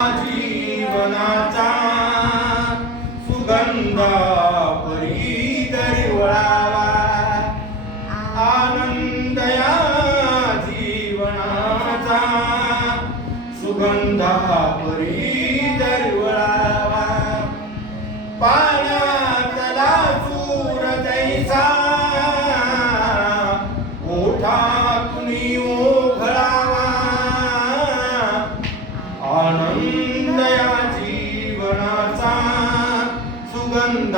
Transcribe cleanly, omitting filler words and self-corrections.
जीवनाचा सुगंध परी दरवळावा, आनंद या जीवनाचा सुगंध परी दरवळावा. पाण्यातला सूर जैसा ओठातून ओघळावा, आनंद या जीवनाचा सुगंध